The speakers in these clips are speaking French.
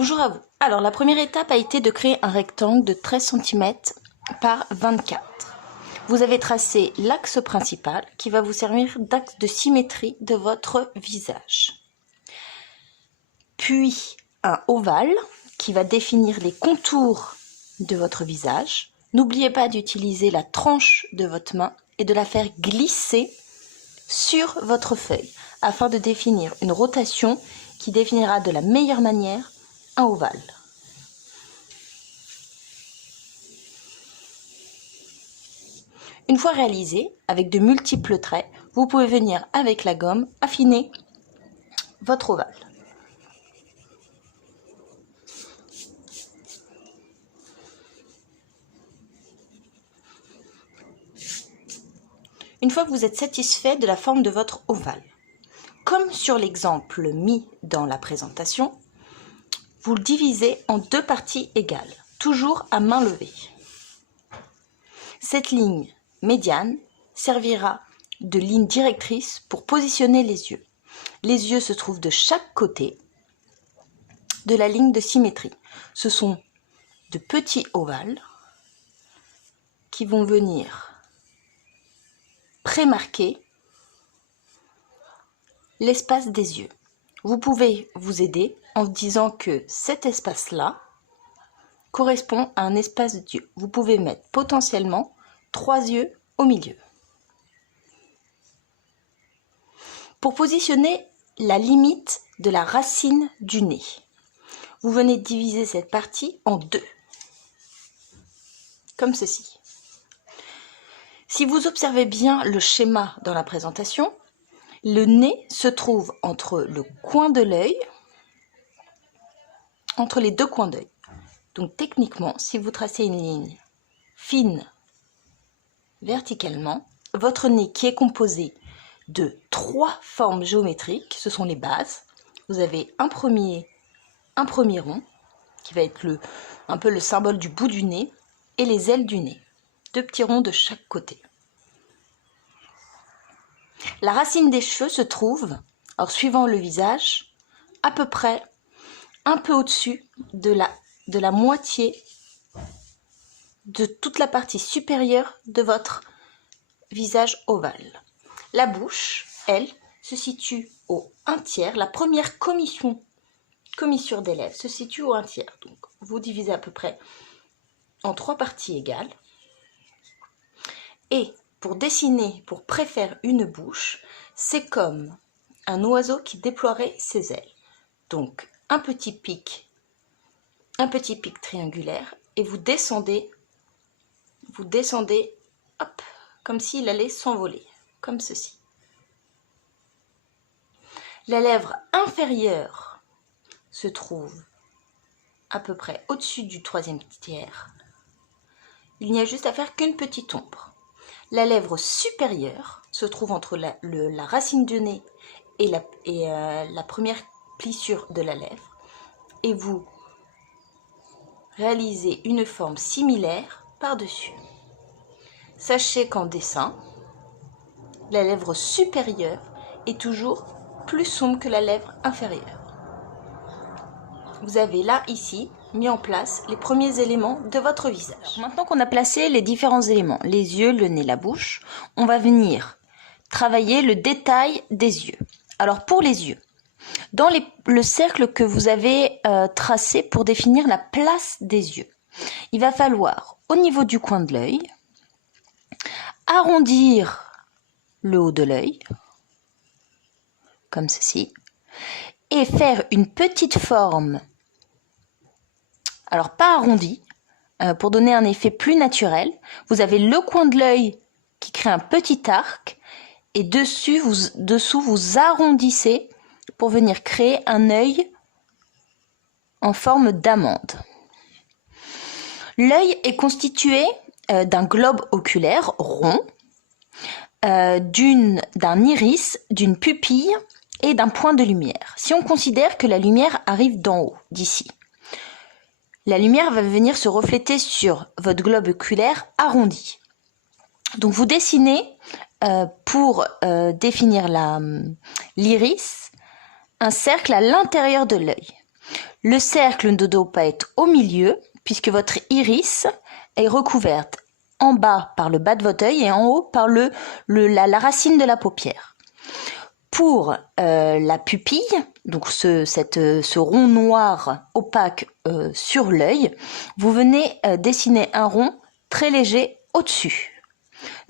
Bonjour à vous. Alors la première étape a été de créer un rectangle de 13 cm par 24. Vous avez tracé l'axe principal qui va vous servir d'axe de symétrie de votre visage. Puis un ovale qui va définir les contours de votre visage. N'oubliez pas d'utiliser la tranche de votre main et de la faire glisser sur votre feuille afin de définir une rotation qui définira de la meilleure manière un ovale. Une fois réalisé, avec de multiples traits, vous pouvez venir avec la gomme affiner votre ovale. Une fois que vous êtes satisfait de la forme de votre ovale, comme sur l'exemple mis dans la présentation, vous le divisez en deux parties égales, toujours à main levée. Cette ligne médiane servira de ligne directrice pour positionner les yeux. Les yeux se trouvent de chaque côté de la ligne de symétrie. Ce sont de petits ovales qui vont venir prémarquer l'espace des yeux. Vous pouvez vous aider en disant que cet espace-là correspond à un espace d'yeux. Vous pouvez mettre potentiellement 3 yeux au milieu. Pour positionner la limite de la racine du nez, vous venez diviser cette partie en deux, comme ceci. Si vous observez bien le schéma dans la présentation, le nez se trouve entre le coin de l'œil, entre les deux coins d'œil. Donc techniquement, si vous tracez une ligne fine verticalement, votre nez qui est composé de 3 formes géométriques, ce sont les bases. Vous avez un premier rond qui va être un peu le symbole du bout du nez et les ailes du nez. 2 petits ronds de chaque côté. La racine des cheveux se trouve, alors suivant le visage, à peu près un peu au-dessus de la moitié de toute la partie supérieure de votre visage ovale. La bouche, elle, se situe au 1/3. La première commissure des lèvres se situe au 1/3. Donc, vous divisez à peu près en 3 parties égales. Et pour dessiner, pour préfaire une bouche, c'est comme un oiseau qui déploierait ses ailes. Donc, un petit pic triangulaire et vous descendez, hop, comme s'il allait s'envoler, comme ceci. La lèvre inférieure se trouve à peu près au-dessus du 3e tiers. Il n'y a juste à faire qu'une petite ombre. La lèvre supérieure se trouve entre la racine du nez et la première plissure de la lèvre. Et vous réalisez une forme similaire par-dessus. Sachez qu'en dessin, la lèvre supérieure est toujours plus sombre que la lèvre inférieure. Vous avez là, ici, mis en place les premiers éléments de votre visage. Maintenant qu'on a placé les différents éléments, les yeux, le nez, la bouche, on va venir travailler le détail des yeux. Alors pour les yeux, dans le cercle que vous avez tracé pour définir la place des yeux, il va falloir, au niveau du coin de l'œil, arrondir le haut de l'œil, comme ceci, et faire une petite forme, alors pas arrondie, pour donner un effet plus naturel. Vous avez le coin de l'œil qui crée un petit arc, et dessous vous arrondissez pour venir créer un œil en forme d'amande. L'œil est constitué d'un globe oculaire rond, d'un iris, d'une pupille et d'un point de lumière. Si on considère que la lumière arrive d'en haut, d'ici, la lumière va venir se refléter sur votre globe oculaire arrondi. Donc vous dessinez pour définir l'iris un cercle à l'intérieur de l'œil. Le cercle ne doit pas être au milieu puisque votre iris est recouverte en bas par le bas de votre œil et en haut par la racine de la paupière. Pour la pupille, donc ce rond noir opaque sur l'œil, vous venez dessiner un rond très léger au-dessus.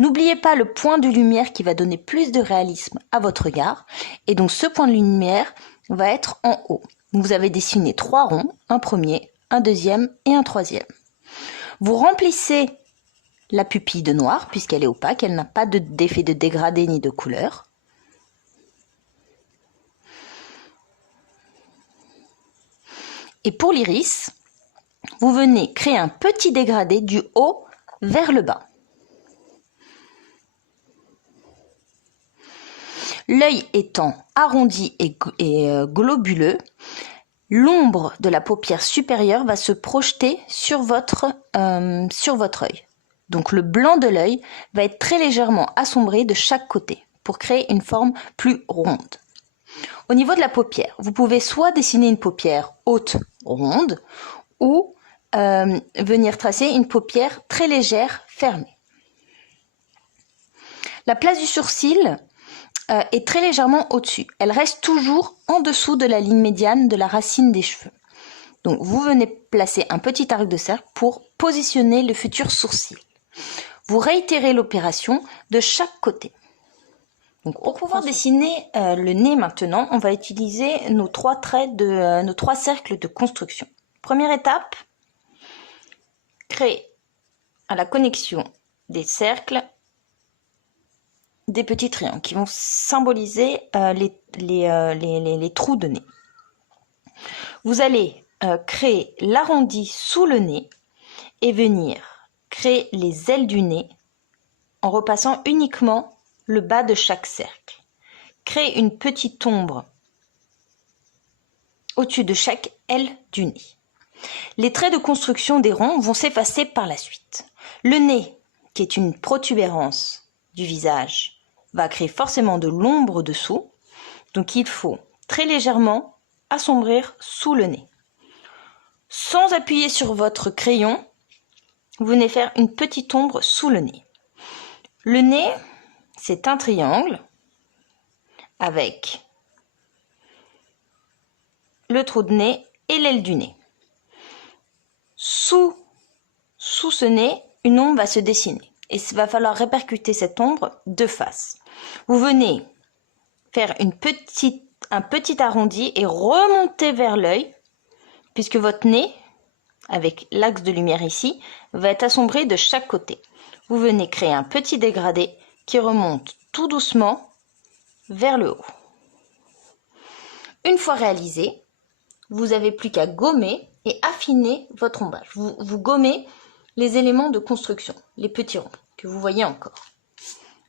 N'oubliez pas le point de lumière qui va donner plus de réalisme à votre regard. Et donc ce point de lumière va être en haut. Vous avez dessiné 3 ronds, un premier, un deuxième et un troisième. Vous remplissez la pupille de noir puisqu'elle est opaque, elle n'a pas d'effet de dégradé ni de couleur. Et pour l'iris, vous venez créer un petit dégradé du haut vers le bas. L'œil étant arrondi et globuleux, l'ombre de la paupière supérieure va se projeter sur votre œil. Donc le blanc de l'œil va être très légèrement assombri de chaque côté pour créer une forme plus ronde. Au niveau de la paupière, vous pouvez soit dessiner une paupière haute, ronde, ou venir tracer une paupière très légère, fermée. La place du sourcil est très légèrement au-dessus. Elle reste toujours en dessous de la ligne médiane de la racine des cheveux. Donc vous venez placer un petit arc de cercle pour positionner le futur sourcil. Vous réitérez l'opération de chaque côté. Donc, pour pouvoir dessiner le nez maintenant, on va utiliser nos 3 cercles de construction. Première étape, créer à la connexion des cercles des petits triangles qui vont symboliser les trous de nez. Vous allez créer l'arrondi sous le nez et venir créer les ailes du nez en repassant uniquement le bas de chaque cercle. Créez une petite ombre au-dessus de chaque aile du nez. Les traits de construction des ronds vont s'effacer par la suite. Le nez, qui est une protubérance du visage, va créer forcément de l'ombre dessous. Donc il faut très légèrement assombrir sous le nez. Sans appuyer sur votre crayon, vous venez faire une petite ombre sous le nez. Le nez, c'est un triangle avec le trou de nez et l'aile du nez. Sous ce nez, une ombre va se dessiner et il va falloir répercuter cette ombre de face. Vous venez faire un petit arrondi et remonter vers l'œil puisque votre nez, avec l'axe de lumière ici, va être assombri de chaque côté. Vous venez créer un petit dégradé qui remonte tout doucement vers le haut. Une fois réalisé, vous n'avez plus qu'à gommer et affiner votre ombrage. Vous gommez les éléments de construction, les petits ronds que vous voyez encore.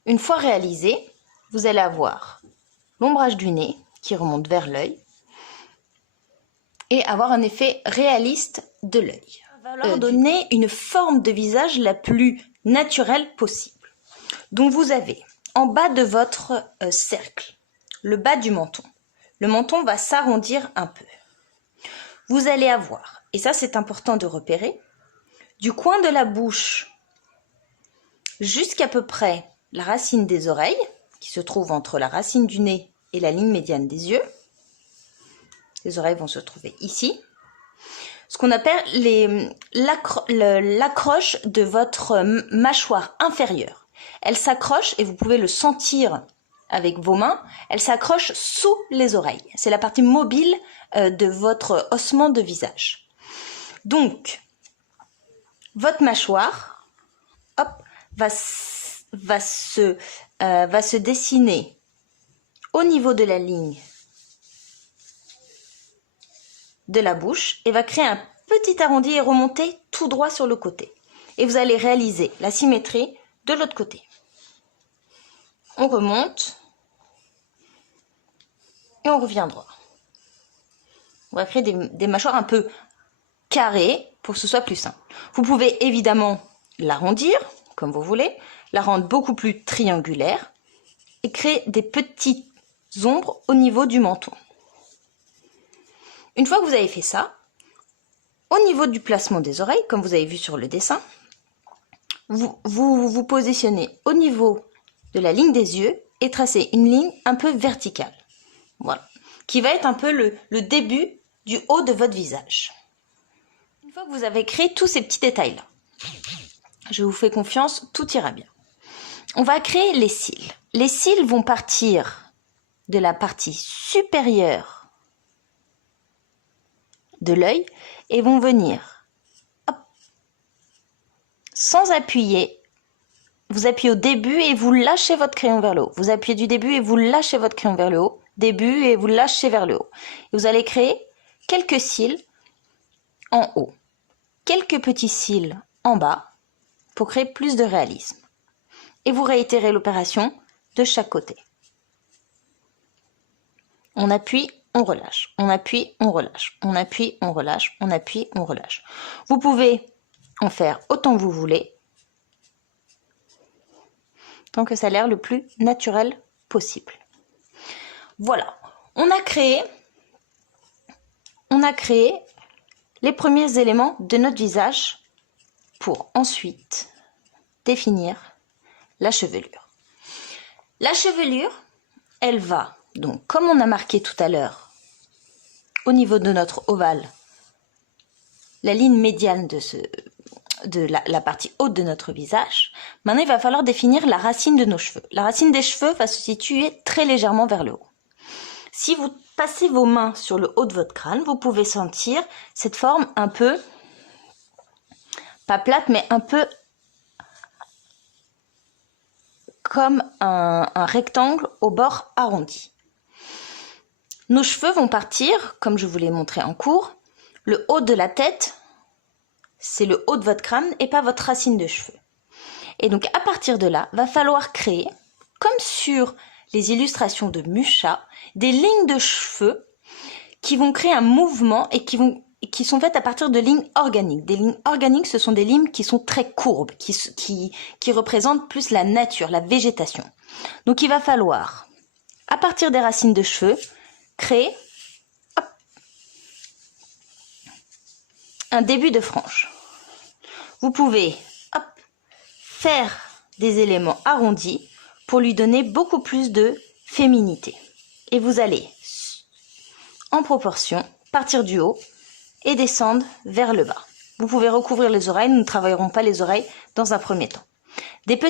Une fois réalisé, vous allez avoir l'ombrage du nez qui remonte vers l'œil et avoir un effet réaliste de l'œil. Va leur donner une forme de visage la plus naturelle possible. Donc vous avez en bas de votre cercle, le bas du menton. Le menton va s'arrondir un peu. Vous allez avoir, et ça c'est important de repérer, du coin de la bouche jusqu'à peu près la racine des oreilles, qui se trouve entre la racine du nez et la ligne médiane des yeux. Les oreilles vont se trouver ici. Ce qu'on appelle l'accroche de votre mâchoire inférieure. Elle s'accroche, et vous pouvez le sentir avec vos mains, elle s'accroche sous les oreilles. C'est la partie mobile de votre ossement de visage. Donc, votre mâchoire va se dessiner au niveau de la ligne de la bouche et va créer un petit arrondi et remonter tout droit sur le côté. Et vous allez réaliser la symétrie de l'autre côté. On remonte et on revient droit. On va créer des mâchoires un peu carrées pour que ce soit plus simple. Vous pouvez évidemment l'arrondir comme vous voulez, la rendre beaucoup plus triangulaire et créer des petites ombres au niveau du menton. Une fois que vous avez fait ça, au niveau du placement des oreilles, comme vous avez vu sur le dessin, vous positionnez au niveau de la ligne des yeux et tracez une ligne un peu verticale. Voilà. Qui va être un peu le début du haut de votre visage. Une fois que vous avez créé tous ces petits détails-là, je vous fais confiance, tout ira bien. On va créer les cils. Les cils vont partir de la partie supérieure de l'œil et vont venir, hop, sans appuyer. Vous appuyez au début et vous lâchez votre crayon vers le haut. Vous appuyez du début et vous lâchez votre crayon vers le haut. Début et vous lâchez vers le haut. Et vous allez créer quelques cils en haut, quelques petits cils en bas pour créer plus de réalisme. Et vous réitérez l'opération de chaque côté. On appuie, on relâche, on appuie, on relâche, on appuie, on relâche, on appuie, on relâche. Vous pouvez en faire autant que vous voulez, tant que ça a l'air le plus naturel possible. Voilà, on a créé les premiers éléments de notre visage pour ensuite définir la chevelure. La chevelure, elle va, donc comme on a marqué tout à l'heure, au niveau de notre ovale, la ligne médiane de la partie haute de notre visage. Maintenant, il va falloir définir la racine de nos cheveux. La racine des cheveux va se situer très légèrement vers le haut. Si vous passez vos mains sur le haut de votre crâne, vous pouvez sentir cette forme un peu, pas plate, mais un peu comme un rectangle au bord arrondi. Nos cheveux vont partir, comme je vous l'ai montré en cours, le haut de la tête, c'est le haut de votre crâne et pas votre racine de cheveux. Et donc à partir de là, va falloir créer, comme sur les illustrations de Mucha, des lignes de cheveux qui vont créer un mouvement et qui sont faites à partir de lignes organiques. Des lignes organiques, ce sont des lignes qui sont très courbes, qui représentent plus la nature, la végétation. Donc il va falloir, à partir des racines de cheveux, créer un début de frange. Vous pouvez faire des éléments arrondis pour lui donner beaucoup plus de féminité. Et vous allez, en proportion, partir du haut et descendre vers le bas. Vous pouvez recouvrir les oreilles, nous ne travaillerons pas les oreilles dans un premier temps. Des petits